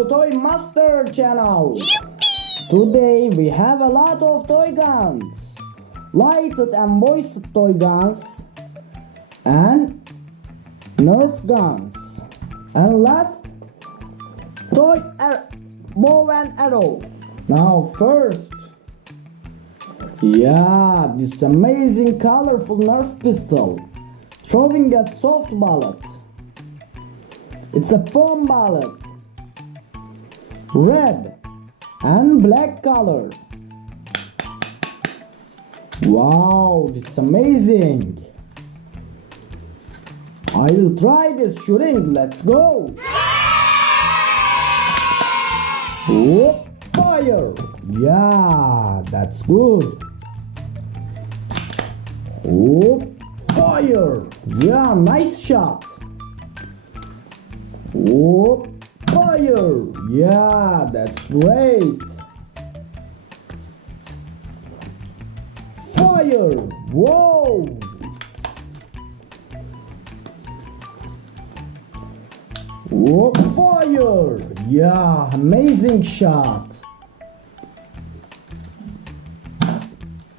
to Toy Master channel. Today we have a lot of toy guns, lighted and voiced toy guns, and Nerf guns, and last toy bow and arrows. Now first, yeah, this amazing colorful Nerf pistol, throwing a soft bullet. It's a foam bullet, red and black color. Wow, this is amazing. I'll try this shooting. Let's go. Whoop, fire. Yeah, that's good. Whoop, fire. Yeah, nice shot. Whoop, fire. Yeah, that's great. Fire. Whoa. Whoop, fire. Yeah, amazing shot.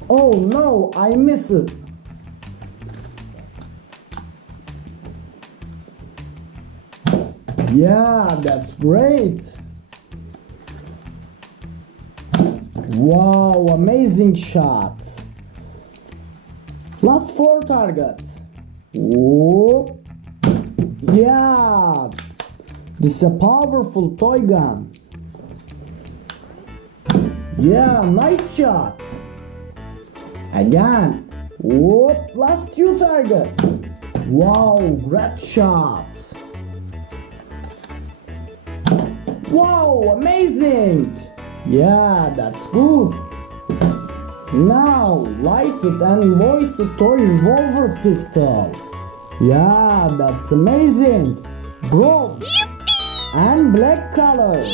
Oh no, I missed it. Yeah, that's great. Wow, amazing shot. Last 4 targets. Whoop. Yeah, this is a powerful toy gun. Yeah, nice shot. Again. Whoop, last 2 targets. Wow, great shot. Wow, amazing! Yeah, that's good. Now, lighted and voiced toy revolver pistol. Yeah, that's amazing. Broad and black color.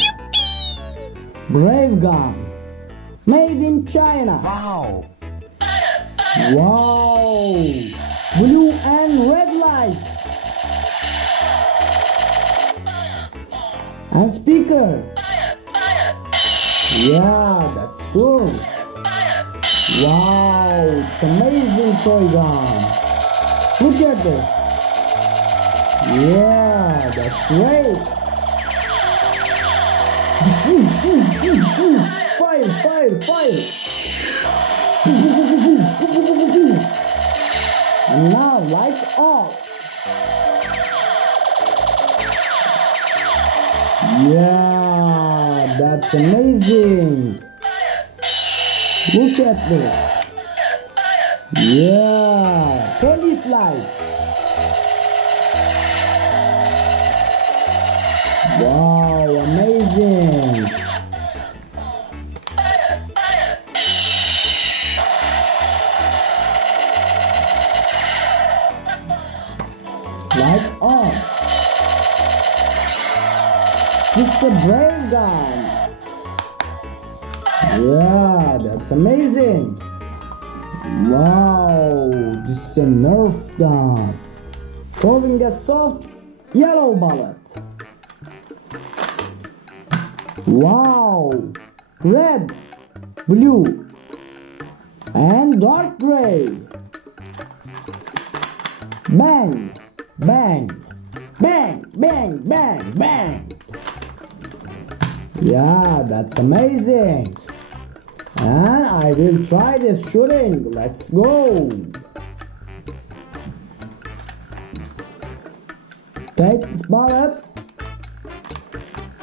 Brave gun. Made in China. Wow! Wow! Blue and red light. And speaker. Yeah, that's cool. Wow, it's amazing toy gun. Look at this. Yeah, that's great. Fire, fire, fire. And now lights off. Yeah, that's amazing. Look at this. Yeah, police lights. Wow, amazing. Lights on. This is a brave gun. Yeah, that's amazing. Wow, this is a Nerf gun. Throwing a soft yellow bullet. Wow, red, blue, and dark gray. Bang, bang, bang, bang, bang, bang. Yeah, that's amazing. And I will try this shooting. Let's go. Take this bullet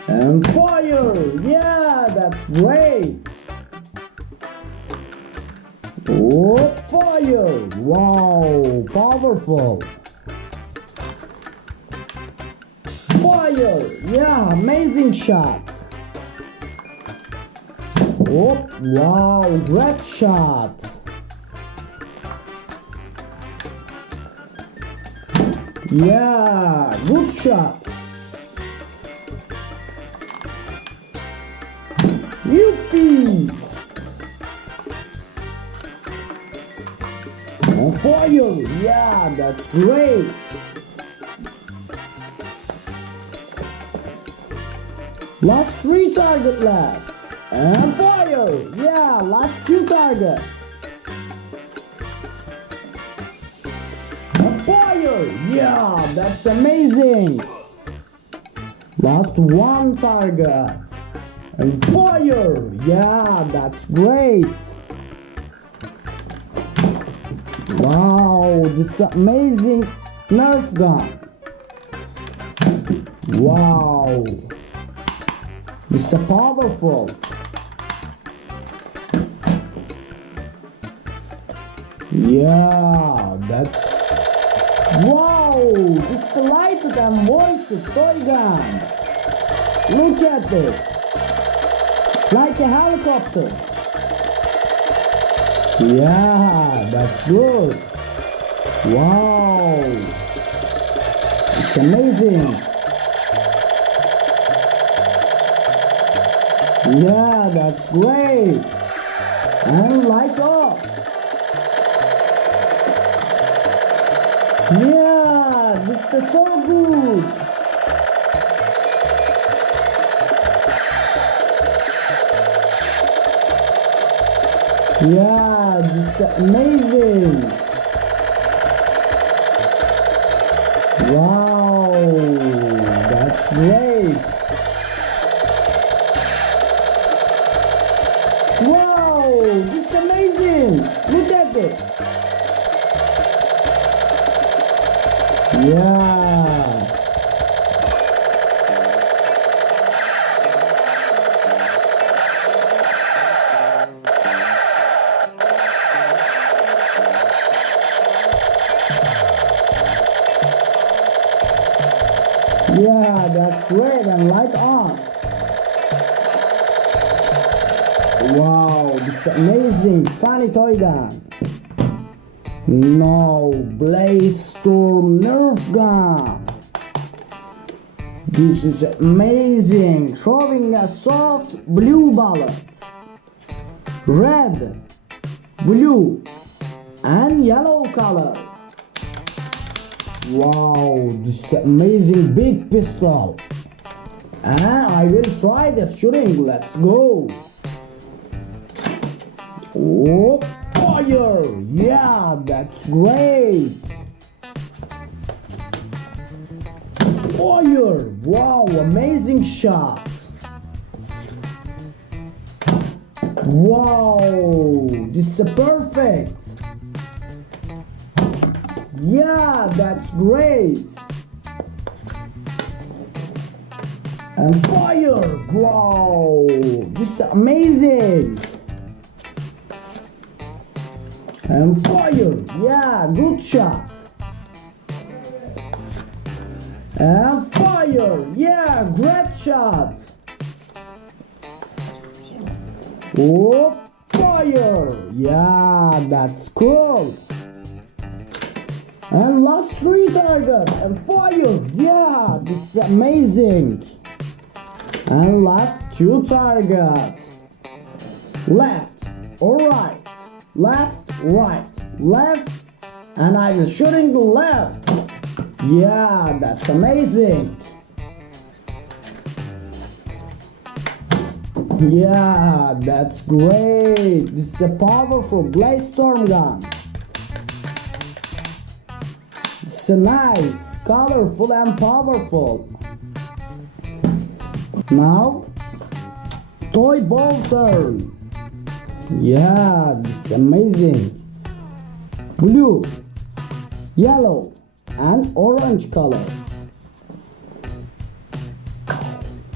and fire. Yeah, that's great. Oh, fire. Wow, powerful. Fire. Yeah, amazing shot. Oh, wow, great shot. Yeah, good shot. Yippee! On fire! Yeah, that's great. Last 3 target left. And fire! Yeah, last 2 targets. And fire! Yeah, that's amazing. Last 1 target. And fire! Yeah, that's great. Wow, this amazing Nerf gun. Wow, this is powerful. Yeah, that's wow. This is a lighted and voiced toy gun. Look at this, like a helicopter. Yeah, that's good. Wow, it's amazing. Yeah, that's great. And lights off. Yeah, this is so good. Yeah, this is amazing. Wow, that's great. Wow, this is amazing. Look at it. Yeah. Yeah, that's great, and light on. Wow, this is amazing, funny toy gun. No, Blaze Storm Nerf gun. This is amazing, showing a soft blue bullet. Red, blue, and yellow color. Wow, this is amazing big pistol. And I will try the shooting. Let's go. Oh, fire! Yeah, that's great. Fire! Wow, amazing shot. Wow, this is perfect. Yeah, that's great. And fire! Wow, this is amazing. And fire! Yeah, good shot. And fire! Yeah, great shot. Oh, fire! Yeah, that's cool. And last 3 targets and fire! Yeah, this is amazing. And last 2 targets. Left or right? Left, right, left. And I was shooting the left. Yeah, that's amazing. Yeah, that's great. This is a powerful Blaze Storm gun. It's a nice, colorful and powerful. Now, toy ball turn. Yeah, this is amazing. Blue, yellow and orange color.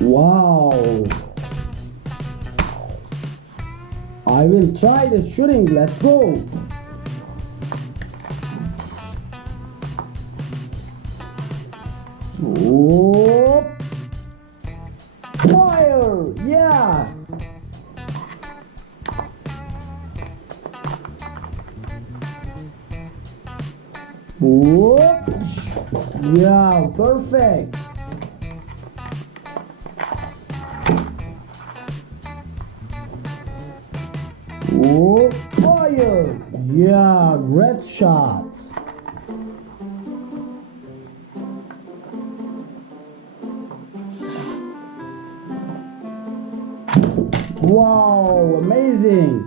Wow. I will try the shooting. Let's go. Oh, fire! Yeah. Whoops. Yeah, perfect. Oh, fire! Yeah, great shot. Wow, amazing.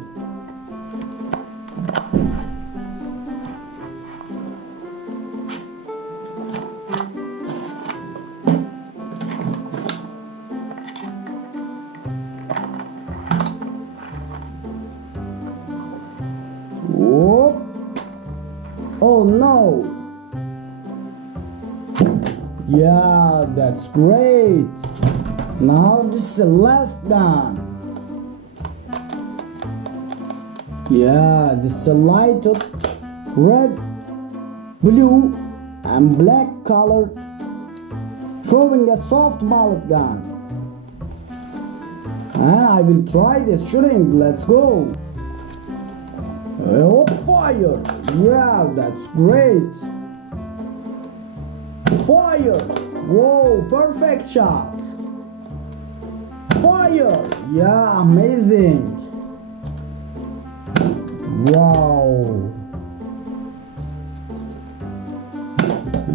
Whoop. Oh no. Yeah, that's great. Now this is the last gun. Yeah, this is a light of red, blue and black color, throwing a soft bullet gun. And I will try this shooting. Let's go. Oh, fire! Yeah, that's great. Fire! Whoa, perfect shot. Fire! Yeah, amazing. Wow.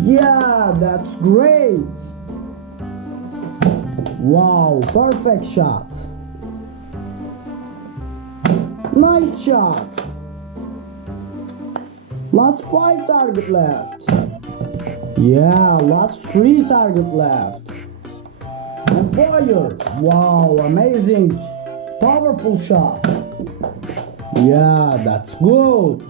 Yeah, that's great. Wow, perfect shot. Nice shot. Last 5 target left. Yeah, last 3 target left. And fire. Wow, amazing. Powerful shot. Yeah, that's good.